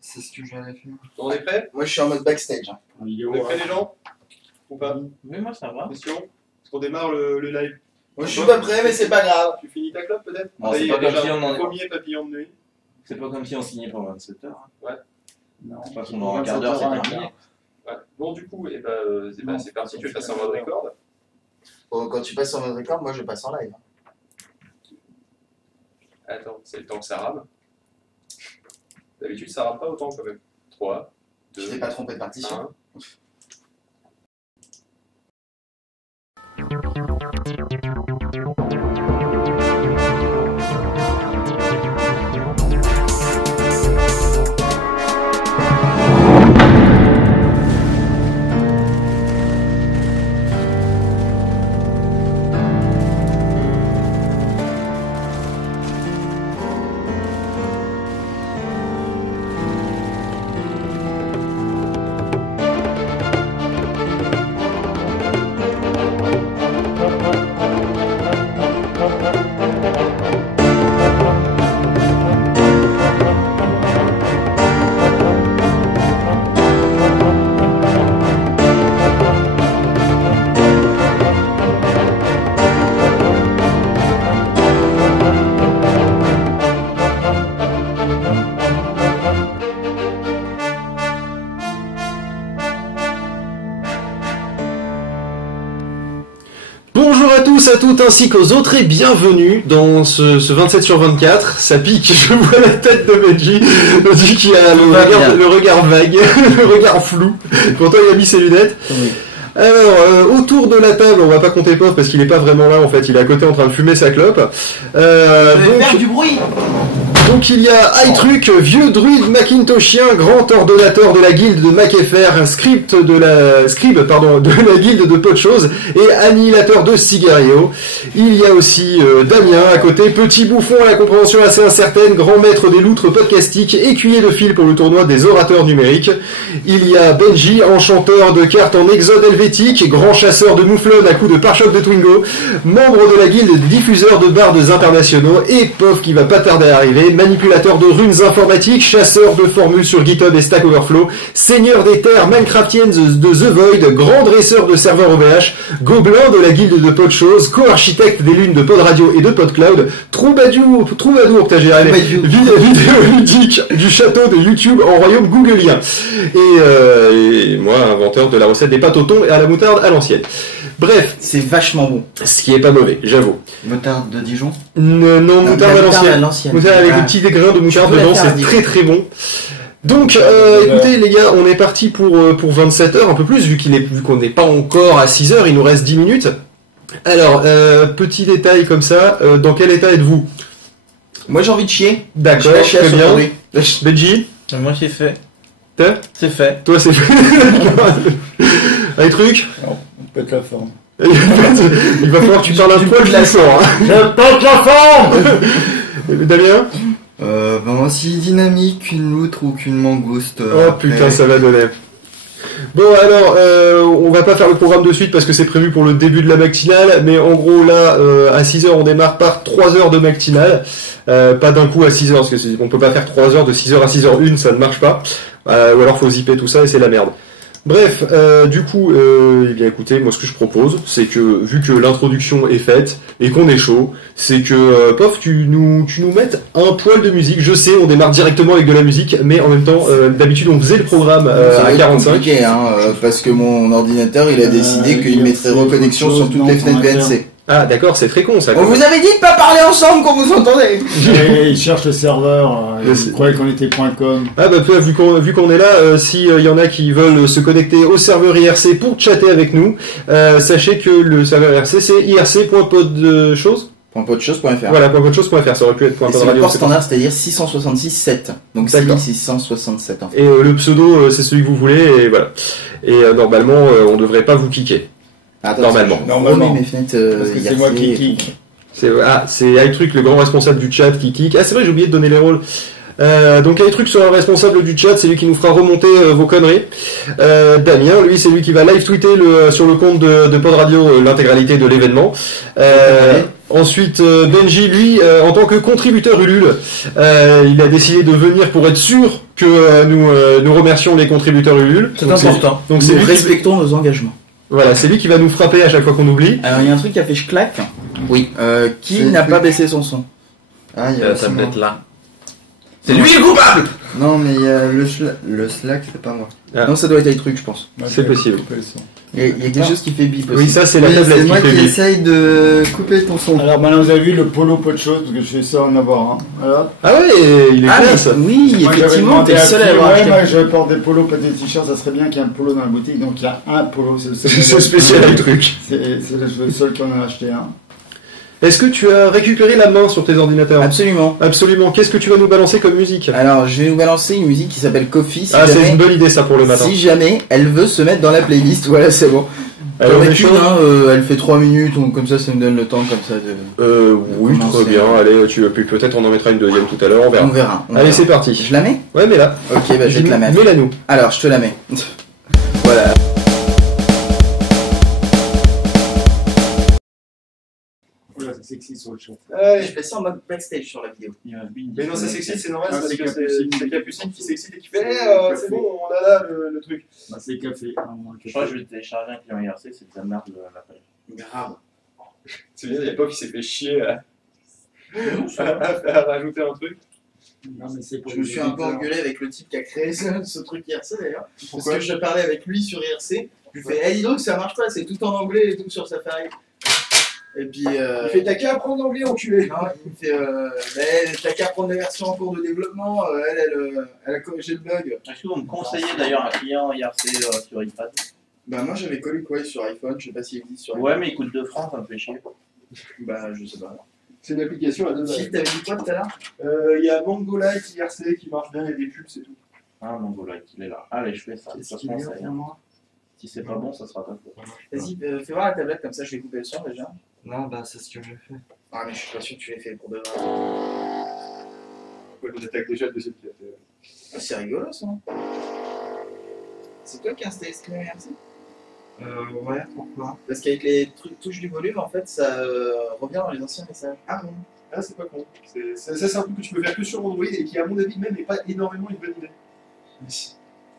C'est ce que j'avais fait. On est prêt? Moi je suis en mode backstage. Hein. On est prêts les gens? Ou pas? Mais moi ça va. Question? Est-ce qu'on démarre le live? Moi je suis pas prêt mais c'est pas grave. Tu finis ta clope peut-être? Non, c'est pas comme si on en est. Premier papillon de nuit. C'est pas comme si on signait pour 27 heures. Ouais. Non, parce qu'on aura un quart d'heure, c'est terminé. Ouais. Bon du coup, c'est parti, tu veux passer en mode record? Bon, quand tu passes en mode record, moi je passe en live. Attends, c'est le temps que ça rame. D'habitude ça rame pas autant quand même. 3, 2, Tu t'es pas trompé de partition. 1. Bonjour à tous, à toutes, ainsi qu'aux autres, et bienvenue dans ce 27 sur 24. Ça pique, je vois la tête de Benji qui a le regard vague, le regard flou. Pourtant il a mis ses lunettes. Oui. Alors, autour de la table, on va pas compter Pov parce qu'il est pas vraiment là en fait, il est à côté en train de fumer sa clope. Faire du bruit. Donc il y a iTruc, vieux druide macintoshien, grand ordonnateur de la guilde de MacFR, un scribe de la guilde de Podchose et annihilateur de Sigario. Il y a aussi Damien à côté, petit bouffon à la compréhension assez incertaine, grand maître des loutres podcastiques, écuyer de fil pour le tournoi des orateurs numériques. Il y a Benji, enchanteur de cartes en exode helvétique, grand chasseur de mouflonnes à coups de pare-choc de Twingo, membre de la guilde des diffuseurs de bardes internationaux, et Pov qui va pas tarder à arriver, manipulateur de runes informatiques, chasseur de formules sur GitHub et Stack Overflow, seigneur des terres Minecraftiennes de The Void, grand dresseur de serveurs OVH, gobelin de la guilde de Podchose, co-architecte des lunes de Pod Radio et de PodCloud, troubadour t'as géré vidéoludique du château de YouTube en royaume googlien. Et moi, inventeur de la recette des pâtes au thon et à la moutarde à l'ancienne. Bref. C'est vachement bon. Ce qui est pas mauvais, j'avoue. Moutarde de Dijon? Non, moutarde à l'ancienne. Moutarde avec des petits grains de moutarde dedans, c'est très très bon. Donc, écoutez les gars, on est parti pour 27 heures, un peu plus, vu qu'on n'est pas encore à 6 heures, il nous reste 10 minutes. Alors, petit détail comme ça, dans quel état êtes-vous? Moi j'ai envie de chier. D'accord, J'ai la chiasse très bien. aujourd'hui. Benji? Moi c'est fait. T'es C'est fait. Toi, c'est fait. Un truc? On pète la forme. Il va falloir que tu parles un poil de la sort. Je pète la forme. Damien? Ben aussi dynamique qu'une loutre ou qu'une mangouste. Oh putain, ça va donner. Bon alors, on va pas faire le programme de suite parce que c'est prévu pour le début de la matinale, mais en gros là, à 6h on démarre par 3 heures de matinale, pas d'un coup à 6h, parce que on peut pas faire 3 heures de 6h à 6h1, ça ne marche pas, ou alors faut zipper tout ça et c'est la merde. Bref, du coup, eh bien écoutez, moi ce que je propose, c'est que vu que l'introduction est faite et qu'on est chaud, c'est que Pof, tu nous mettes un poil de musique. Je sais, on démarre directement avec de la musique, mais en même temps, d'habitude on faisait le programme à 45. Compliqué, hein, parce que mon ordinateur il a décidé qu'il mettrait reconnexion sur toutes les fenêtres VNC. Ah d'accord, c'est très con ça. On vous avait dit de pas parler ensemble quand vous entendez. Et ils cherchent le serveur, ils croyaient qu'on était .com. Ah bah vu qu'on est là, si y en a qui veulent se connecter au serveur IRC pour chatter avec nous, sachez que le serveur IRC c'est irc.podchose. .podchose.fr. Voilà, .podchose.fr, ça aurait pu être Et c'est le .podradio. port standard, c'est-à-dire 666.7. Donc D'accord. 667 en fait. Et le pseudo c'est celui que vous voulez et voilà. Et normalement on devrait pas vous kicker. Attends, Normalement. Normalement. Mes fenêtres, Parce que c'est moi qui kick. C'est iTruc, le grand responsable du chat qui kick. Ah c'est vrai, j'ai oublié de donner les rôles. Donc iTruc sera le responsable du chat, c'est lui qui nous fera remonter vos conneries. Damien, lui, c'est lui qui va live tweeter sur le compte de Pod Radio l'intégralité de l'événement. Ensuite, Benji, lui, en tant que contributeur Ulule, il a décidé de venir pour être sûr que nous remercions les contributeurs Ulule. C'est important. Donc Nous c'est lui, respectons nos engagements. voilà, c'est lui qui va nous frapper à chaque fois qu'on oublie. Alors il y a un truc qui a fait claque. Oui. Qui n'a pas baissé son son? Ah, il y a La aussi moi. tablette là. C'est lui le coupable. Non, mais il y a le Slack, c'est pas moi. Ah. Non, ça doit être un truc, je pense. C'est possible. Il y a quelque chose qui fait bip aussi. Oui, ça c'est la Oui, tablette c'est qui moi fait qui bip. essaye de couper ton son. Alors maintenant vous avez vu le polo pas de choses, parce que je suis sûr en avoir un. Voilà. Ah ouais, il est Ah classe. mais oui, Moi, j'avais effectivement, demandé t'es le seul à l'avoir ouais, acheté. moi je porte des polos, pas des t-shirts, ça serait bien qu'il y ait un polo dans la boutique, donc il y a un polo, c'est le seul. C'est spécial iTruc. C'est le seul qui en a acheté un. Est-ce que tu as récupéré la main sur tes ordinateurs? Absolument. Absolument. Qu'est-ce que tu vas nous balancer comme musique? Alors, je vais vous balancer une musique qui s'appelle Coffee. Si Ah, c'est jamais, une bonne idée ça pour le matin. si jamais elle veut se mettre dans la playlist, voilà, c'est bon. Alors, J'en on ai est qu'une, chaud. hein, elle fait 3 minutes, donc comme ça me donne le temps comme ça de... Oui, Comment très c'est bien. Allez, peut-être on en mettra une deuxième tout à l'heure, on verra. On verra. Allez, c'est parti. Je la mets? Ouais, mais là. Ok, bah je vais te la mettre. Mets-la nous. Alors, je te la mets. Voilà. Oula, c'est sexy sur le chat. Je fais ça en mode backstage sur la vidéo. Mais non, c'est sexy, c'est normal, Ah, parce c'est que Capucine. c'est Capucine qui s'excite et qui fait C'est c'est bon, on a là le truc. Bah, c'est café. Je crois que je vais télécharger un client IRC, c'est de la merde l'appel. Grave. C'est bien, il y a pas qui s'est fait chier à rajouter un truc. Non, mais c'est pour Je me les suis un peu auditeurs. engueulé avec le type qui a créé ce truc IRC d'ailleurs. Parce que je parlais avec lui sur IRC. Je lui fais, eh dis donc, ça marche pas, c'est tout en anglais et tout sur Safari. Et puis. Il fait t'as qu'à apprendre l'anglais, enculé. Non, il me fait, t'as qu'à prendre la version en cours de développement, elle a corrigé le bug. Est-ce que vous me conseillez d'ailleurs un client IRC sur iPad? Bah, moi j'avais collé quoi sur iPhone, je sais pas s'il existe sur iPhone. Ouais, mais il coûte 2 francs, ça me fait chier. Bah, je sais pas. C'est une application à deux Si, t'avais dit quoi tout à l'heure? Il y a Mongolite IRC qui marche bien, il y a des pubs, c'est tout. Ah, mon golak, il est là. Allez, je fais ça. Qu'est-ce Ça qu'il se est pense, bien, moi? si c'est pas bon, ça sera ta faute. Vas-y, fais voir la tablette, comme ça je vais couper le son déjà. Non, bah c'est ce que je fais. Ah, mais je suis pas sûr que tu l'aies fait pour de vrai. Ouais, on attaque déjà le deuxième qui a fait. Ah, c'est rigolo ça. C'est toi qui as installé Stream IRC? Ouais, pourquoi? Parce qu'avec les touches du volume, en fait, ça revient dans les anciens messages. Ah bon? Ah, c'est pas con. Ça, c'est un truc que tu peux faire que sur Android et qui, à mon avis, même n'est pas énormément une bonne idée.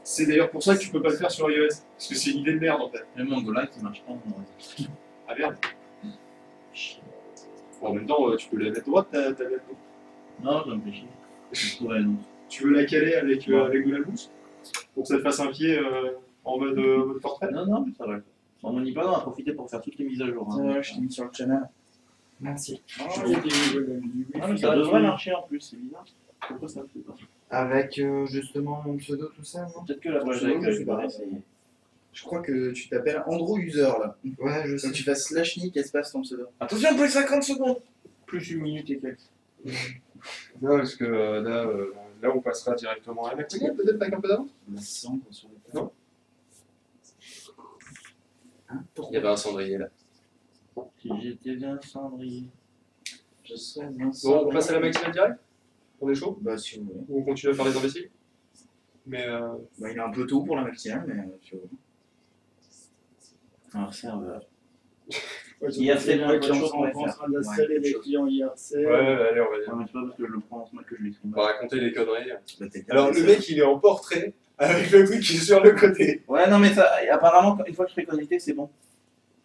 C'est d'ailleurs pour ça que tu peux pas le faire sur iOS. Parce que c'est une idée de merde en fait. Mais mon golak, il marche pas en Android. Ah merde. Bon, en même temps, tu peux la mettre droite ta tablette. Non, ça me fait chier. Je pourrais non. Tu veux la caler avec de la mousse pour que ça te fasse un pied en mode portrait? Non, non, mais ça va. Sur mon iPad, on a profité pour faire toutes les mises à jour. Hein. Ouais, je t'ai mis sur le channel. Merci. Ah, il y a des nouvelles du Ah, mais Wi-Fi ça devrait gratuit. marcher en plus, c'est bizarre. Pourquoi ça ne fait pas? Avec justement mon pseudo, tout ça, non? Peut-être que la prochaine Je sais que je pas. vais essayer. Je crois que tu t'appelles Andrew User là. Ouais, je Faut sais. que tu fasses slash nick espace ton pseudo. Attention, plus 50 secondes. Plus une minute et quelques. Non, parce que là, on passera directement à la matinée, peut-être avec un peu d'avance. La cendre sur le Non. Hein, Il pourquoi y avait un cendrier là. Si j'étais bien cendrier. Je serais bien Bon, on passe à la matinale direct. On est chaud. Bah si vous voulez. Ou on continue à faire les imbéciles. Mais Bah, il est un peu tôt pour la matinale, mais si vous voulez. Un serveur. Ouais, IRC, c'est bien, quelque chose on qu'on va est en faire. train d'installer Ouais, les quelque clients IRC. ouais, allez, on va dire. Non, mais c'est pas parce que je le prononce mal que je l'écris On mal. va raconter des conneries. Bah, t'es Alors, bien, le mec, il est en portrait avec le truc qui est sur le côté. Ouais, non, mais ça, apparemment, une fois que je serai connecté, c'est bon.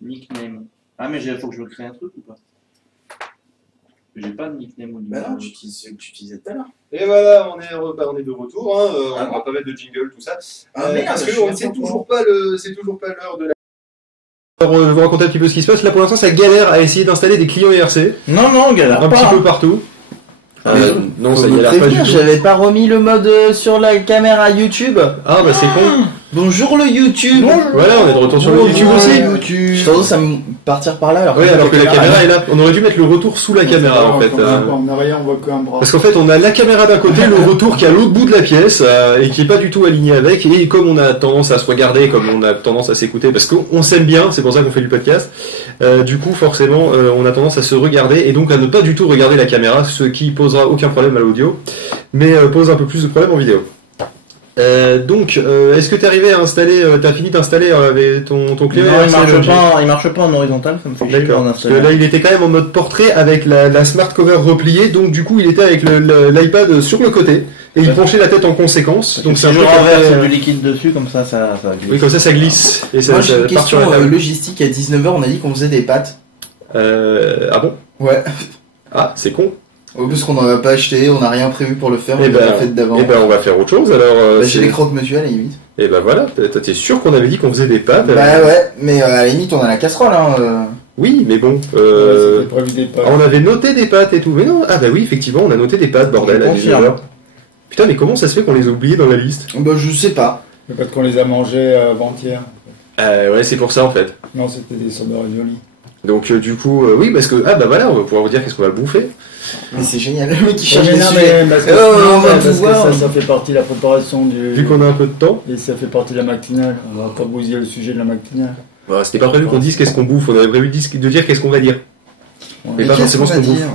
Nickname. Ah, mais faut que je me crée un truc ou pas? J'ai pas de nickname ou de Bah non, tu utilises ce que tu utilisais tout à l'heure. Et voilà, on est de retour. Hein, Ah on va pas mettre de jingle, tout ça. Ah merde, parce je que suis c'est bien toujours pas l'heure de la. Alors, je vais vous raconter un petit peu ce qui se passe. Là, pour l'instant, ça galère à essayer d'installer des clients IRC. Non, galère Un petit peu partout. Non, ça Faut me galère pas du prévenir, tout. j'avais pas remis le mode sur la caméra YouTube. Ah, bah c'est con. Bonjour le YouTube. Voilà, on est de retour sur le YouTube aussi. J'ai tendance à me partir par là. Oui, alors que la caméra est là. On aurait dû mettre le retour sous la caméra en fait. En arrière, on voit qu'un bras. Parce qu'en fait, on a la caméra d'un côté, le retour qui est à l'autre bout de la pièce et qui est pas du tout aligné avec. Et comme on a tendance à se regarder, comme on a tendance à s'écouter, parce qu'on s'aime bien, c'est pour ça qu'on fait du podcast. Du coup, forcément, on a tendance à se regarder et donc à ne pas du tout regarder la caméra, ce qui posera aucun problème à l'audio, mais pose un peu plus de problèmes en vidéo. Donc, est-ce que t'es arrivé à installer, t'as fini d'installer avec ton client Non, IRC, il marche pas en horizontal, ça me fait chier D'accord. d'en Parce que installer. là, il était quand même en mode portrait avec la smart cover repliée, donc du coup, il était avec l'iPad sur le côté et il penchait la tête en conséquence. Donc c'est un je peu renverse du liquide dessus, comme ça glisse. Oui, comme ça glisse et ça. Moi j'ai ça une part sur question la table. logistique. À 19h, on a dit qu'on faisait des pâtes. Ah bon? Ouais. Ah, c'est con. Parce qu'on en a pas acheté, on a rien prévu pour le faire, on Eh l'a ben, fait d'avant. Eh ben, on va faire autre chose alors. Bah, j'ai les croque-monsieur à la limite. Et ben voilà. T'es sûr qu'on avait dit qu'on faisait des pâtes? Bah ouais, mais à la limite on a la casserole hein. Oui, mais bon. C'était prévu des pâtes. On avait noté des pâtes et tout, mais non. Ah bah oui, effectivement, on a noté des pâtes, bordel. Je à confirme. 19h. Putain, mais comment ça se fait qu'on les a oubliés dans la liste? Bah je sais pas. Le fait qu'on les a mangés avant-hier. Ouais, c'est pour ça en fait. Non, c'était des sorbets raviolis. Donc du coup, oui, parce que ah bah voilà, on va pouvoir vous dire qu'est-ce qu'on va bouffer. Mais c'est génial, le mec qui cherche Ouais, des non, sujets. mais parce que, Oh, non, on va parce que pouvoir. ça fait partie de la préparation du. Vu qu'on a un peu de temps, Et ça fait partie de la matinale. On va pas bousiller le sujet de la matinale. bah, c'était pas prévu qu'on dise qu'est-ce qu'on bouffe, on avait prévu de dire qu'est-ce qu'on va dire. Mais pas qu'est-ce forcément qu'on ce va qu'on bouffe. dire?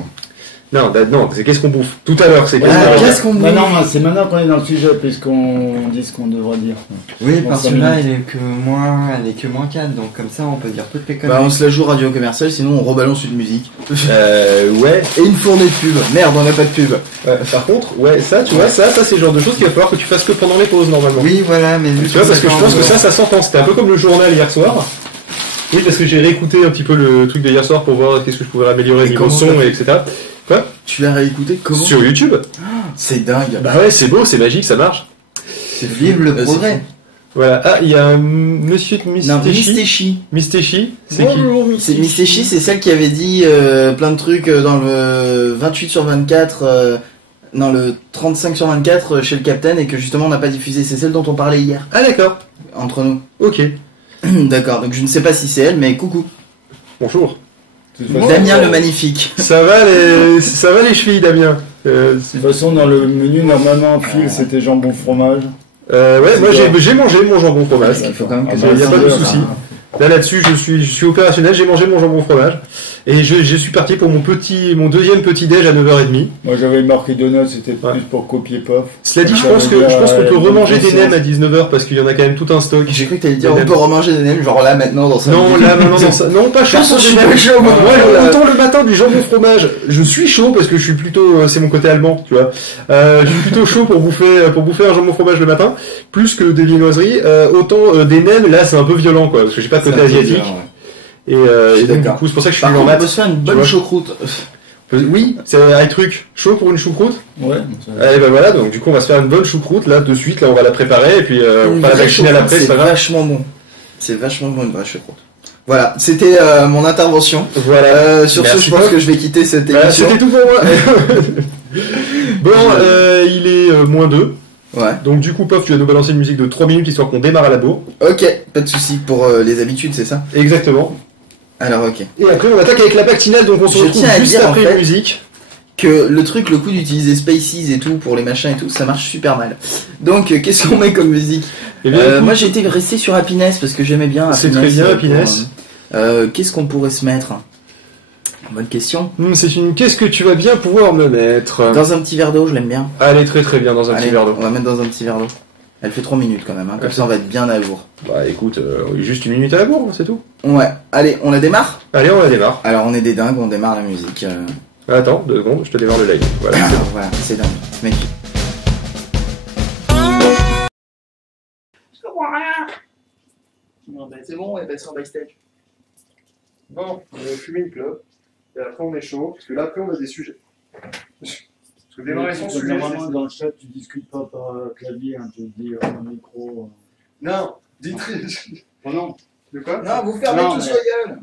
Non, non, c'est qu'est-ce qu'on bouffe. Tout à l'heure, c'est qu'est-ce Ah, qu'on va dire. qu'est-ce qu'on Bah bouffe? non, c'est maintenant qu'on est dans le sujet, puisqu'on dit ce qu'on devrait dire. Oui, Bon, parce ça que là, minutes. elle est que moins 4, donc comme ça, on peut dire toutes les conneries. Bah on se la joue radio commercial, sinon on rebalance une musique. Ouais. Et une fournée de pub. Merde, on n'a pas de pub. Par contre, ouais, ça, tu vois, ça, c'est le genre de choses qu'il va falloir que tu fasses que pendant les pauses normalement. Oui, voilà, mais vu Tu vois, parce que je pense que ça s'entend. C'était un peu comme le journal hier soir. Oui, parce que j'ai réécouté un petit peu le truc de hier soir pour voir qu'est-ce que je pouvais améliorer Et niveau comment son t'as et etc. Quoi? Tu l'as réécouté comment? Sur YouTube. C'est dingue. Bah ouais, c'est beau, c'est magique, ça marche. C'est vive le progrès. Voilà. Ah, il y a un monsieur de Non, Mistéchi. Mistéchi. Mistéchi, c'est qui? C'est Mistéchi, c'est celle qui avait dit plein de trucs dans le 28 sur 24, non le 35 sur 24 chez le Capitaine et que justement on n'a pas diffusé. C'est celle dont on parlait hier, Ah d'accord. entre nous. Ok. D'accord, donc je ne sais pas si c'est elle, mais coucou. Bonjour. De toute façon, Damien le magnifique. Ça va les chevilles, Damien. de toute façon, dans le menu, normalement, Phil, c'était jambon fromage. Ouais, moi j'ai mangé mon jambon fromage. Il faut quand même que Il n'y a pas de souci. Là-dessus, je suis opérationnel, j'ai mangé mon jambon fromage. Et je suis parti pour mon deuxième petit déj à 9h30. Moi, j'avais marqué donuts, c'était Ouais. plus pour copier pof. Cela dit, je Ça pense veut dire, qu'on peut bonne remanger des conscience. nems à 19h parce qu'il y en a quand même tout un stock. J'ai cru que t'allais dire Des on nems. peut remanger des nems, genre là maintenant dans 5 Non, minutes. là, non, ça, non, pas chaud. Perso, pour je des suis nems. pas chaud, moi. Moi, Voilà. autant le matin du jambon fromage, je suis chaud parce que je suis plutôt, c'est mon côté allemand, tu vois. Je suis plutôt chaud pour bouffer un jambon fromage le matin, plus que des viennoiseries. Autant des nems, là, c'est un peu violent, quoi, parce que j'ai pas de côté asiatique. Et donc, du d'accord. coup, c'est pour ça que je suis Par venu en contre, on maths. peut se faire une Tu bonne vois. choucroute. Oui, c'est un truc chaud pour une choucroute. Ouais. Et ben voilà, donc du coup on va se faire une bonne choucroute là de suite, là on va la préparer et puis on Une fera la vraie machine à choucroute, l'après, c'est c'est pas grave. vachement bon. C'est vachement bon une vraie choucroute. Voilà, c'était mon intervention. Voilà. Sur Merci ce, je pense beaucoup. que je vais quitter cette Bah, émission. c'était tout pour moi. Bon, il est -2. Ouais. Donc du coup, Pof, tu vas nous balancer une musique de 3 minutes histoire qu'on démarre à la bourre. Ok, pas de soucis pour les habitudes, c'est ça? Exactement. Alors ok. Et après, on attaque avec la pactinale, donc on se Je retrouve tiens à juste dire, en après fait, la musique. Que le coup d'utiliser Spaces et tout pour les machins et tout, ça marche super mal. Donc qu'est-ce qu'on met comme musique? Eh bien, écoute, Moi j'ai été resté sur Happiness parce que j'aimais bien Happiness. C'est très bien, Happiness. Qu'est-ce qu'on pourrait se mettre? Bonne question. Qu'est-ce que tu vas bien pouvoir me mettre? Dans un petit verre d'eau, je l'aime bien. Allez, très très bien, dans un Allez, petit verre d'eau. on va mettre dans un petit verre d'eau. Elle fait 3 minutes quand même, hein. Comme ça on va être bien à jour. Bah écoute, juste une minute à la bourre, c'est tout. Ouais, allez, on la démarre? Allez, on la démarre. Alors on est des dingues, on démarre la musique. Attends, 2 secondes, je te démarre le live. Voilà. Voilà, c'est dingue. Mec. Je comprends rien. Non, ben, c'est bon, on est passé en backstage. Bon, on va fumer une clope. Et après, on est chaud. Parce que là, après, on a des sujets. Parce que démarrer son sujet. Normalement, dans le chat, tu discutes pas par clavier, hein, tu dis un micro. Non, dites. Oh non, De quoi? Non, vous fermez Non, tous mais- la gueule.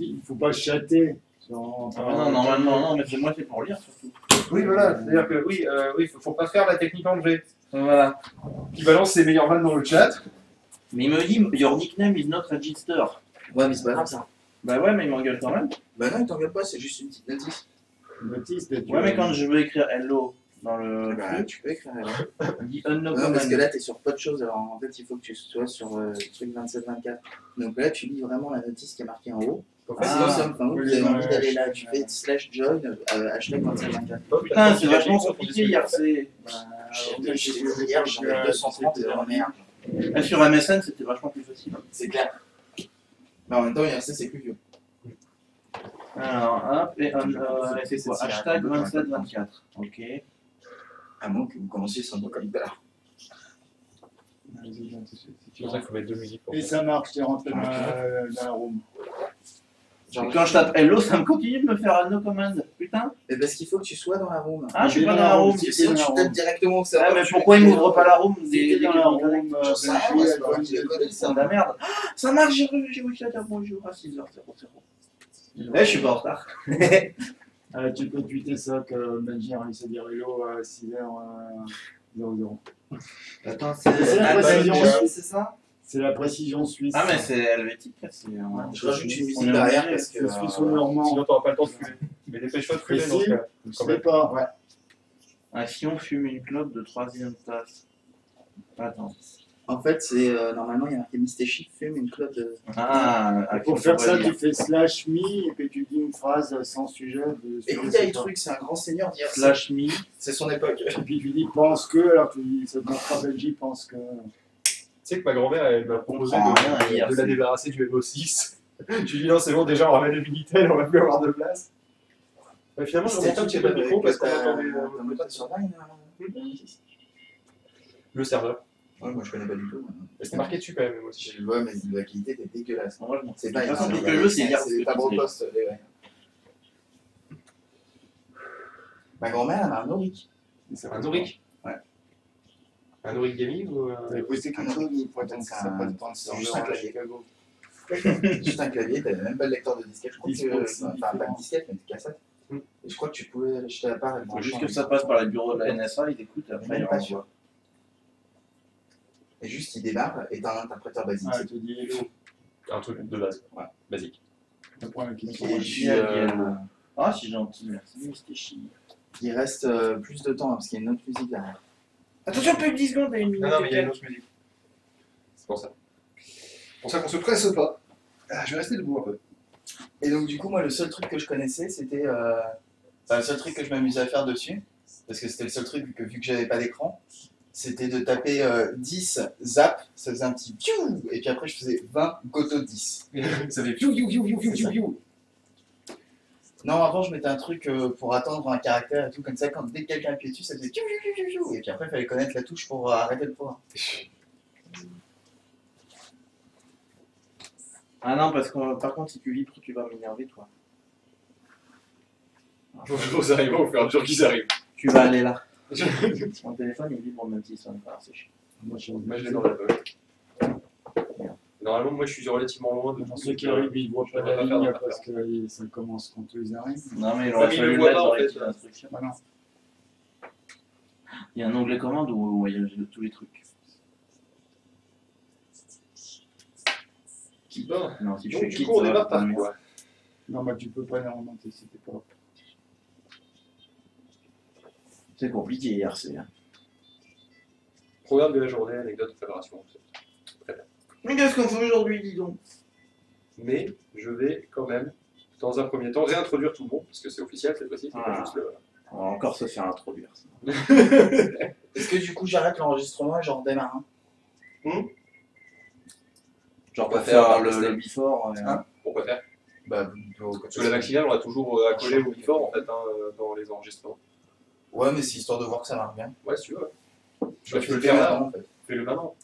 il faut pas chatter. Non, normalement, non, mais c'est moi, c'est pour lire surtout. Oui, voilà. C'est-à-dire que oui, faut pas faire la technique André. Voilà. Qui balance ses meilleures vannes dans le chat. Mais il me dit, your nickname is not registered. Ouais, mais c'est pas grave ça. Bah ouais, mais il m'engueule quand même. Bah non, il t'engueule pas, c'est juste une petite notice. Notice, Ouais, mais quand je veux écrire hello dans le Bah, truc, tu peux écrire. il dit unknown Non, parce que command. là, t'es sur pas de choses. Alors en fait, il faut que tu sois sur le truc 27-24. Donc là, tu lis vraiment la notice qui est marquée en haut. Ah. Si vous avez envie d'aller là, tu fais /join hashtag 27-24. Putain, c'est vachement compliqué, IRC. Hier, j'en ai 230 et oh merde. Ah, sur MSN, c'était vachement plus facile. C'est clair. Mais en même temps, IRC, c'est plus vieux. Alors, hop, et c'est quoi? Hashtag 2724. Ok. À moins que vous commenciez sans doute comme tout à l'heure. C'est pour ça qu'il faut mettre 2 musiques. Et ça marche, t'es rentré dans la room. Et quand je tape hello, ça me continue de me faire un no command. Putain. Mais parce qu'il faut que tu sois dans la room. Ah, je suis pas dans la room. Sinon, tu tapes directement au Ah, serveur. mais pourquoi il m'ouvre pas la room T'es dans la room, J'en sais rien, moi, c'est pas moi qui les connais, C'est ça. de la merde. Ah, ça marche, j'ai réussi à dire bonjour à 6h00. Eh, je suis pas en retard. Tu peux tweeter ça que Benji a réussi à dire hello à 6h00. Attends, C'est la précision, c'est ça? C'est la précision suisse. Ah, mais c'est helvétique, c'est. Je rajoute une On musique est derrière obligé, parce que. C'est suisse ou normand. Sinon, t'auras pas le temps de fumer. Mais dépêche-toi de fumer dans ce cas. Je sais pas. Ouais. Ah, si on fume une clope de 3e tasse. Attends. En fait, c'est normalement, il y a marqué Mr. Chic fume une clope de. Ah, Pour faire ça, tu fais /me et puis tu dis une phrase sans sujet. Écoute, il y a des trucs, c'est un grand seigneur d'IRC. slash me. C'est son époque. Et puis tu dis pense que, alors tu dis ça te montrera Benji pense que. Tu sais que ma grand-mère, elle m'a proposé Ah, rien, de la débarrasser du MO6. Je lui ai dit non, c'est bon, déjà on ramène le Minitel, on va plus avoir de place. Mais finalement, je remonte un petit peu le micro parce qu'on entendait sur Vine. le serveur. Ouais, moi je connais pas du tout. C'était marqué dessus quand même, moi aussi. Je le vois, mais la qualité était dégueulasse. Moi, je m'en C'est pas De toute façon, une tout que je veux, c'est lire c'est des tableaux de poste. Ma grand-mère, elle a un Auric. Un Auric. Ouais. Un Auric Gaming ou T'avais posté quelque chose ou pour attendre que ça passe dans le C'est juste serveur un à clavier. Chicago. Juste un clavier, t'avais même pas le lecteur de disquette. Je crois Xbox, que. Enfin, pas de disquette, mais de cassette. Et je crois que tu pouvais l'acheter à part. Faut juste que ça passe par le bureau de la NSA, ils écoutent, après Même ils pas renvoient. sûr. Et juste, il démarre et t'as un interpréteur basique. Ah, il te dit hello. un truc de base, Ouais. basique. Après la question. Et Ouais. puis, Ah, c'est gentil, merci, c'était chiant. il reste plus de temps hein, parce qu'il y a une autre musique derrière. Attention, plus de 10 secondes, t'as une minute. Non, non, mais il y a une autre musique. C'est pour ça. C'est pour ça qu'on se presse pas. Ah, je vais rester debout un peu. Et donc, du coup, moi, le seul truc que je connaissais, c'était. Enfin, le seul truc que je m'amusais à faire dessus, parce que c'était le seul truc que, vu que j'avais pas d'écran, c'était de taper 10 zap, ça faisait un petit piou, et puis après, je faisais 20 goto 10. Ça fait piou, piou, piou, piou, piou, piou, piou. Non, avant, je mettais un truc pour attendre un caractère et tout, comme ça, quand dès que quelqu'un appuyait dessus, ça faisait piou, piou, piou, piou, piou, et puis après, il fallait connaître la touche pour arrêter le programme. Ah non, parce que par contre, si tu vibres, tu vas m'énerver, toi. Ils arrivent au fur et à mesure qu'ils arrivent. Tu vas aller là. Mon téléphone, il vibre même s'il sonne pas, c'est chiant. Moi, je Moi, je l'ai dans la poche. Normalement, moi, je suis relativement loin de Pour ceux qui arrivent, ils ne voient pas la ligne parce que ça commence quand ils arrivent. Non, mais il Ouais, aurait mais il fallu le le voit mettre pas, dans en fait. les petites instructions. Voilà. Il y a un onglet commande où il y a tous les trucs. Bon. Non, si je Donc fais du quitte, coup, on ça va démarre par pas quoi? Non, bah tu peux pas les remonter si t'es pas. C'est compliqué IRC. Hein. Programme de la journée, anecdote de préparation. Très bien. Mais qu'est-ce qu'on fait aujourd'hui, dis donc? Mais je vais quand même, dans un premier temps, réintroduire tout le monde, parce que c'est officiel cette fois-ci, c'est pas Ah. juste le... On va encore se faire introduire. Ça. Est-ce que du coup j'arrête l'enregistrement et j'en redémarre un Genre On va pour faire faire un le test. before. Hein Pourquoi faire? Bah, Parce que la vaccinale, on a toujours accolé au before, en fait, dans les enregistrements. ouais, mais c'est histoire de voir que ça marche bien. Ouais, si tu veux. Je tu peux le faire là, en fait. fais-le maintenant.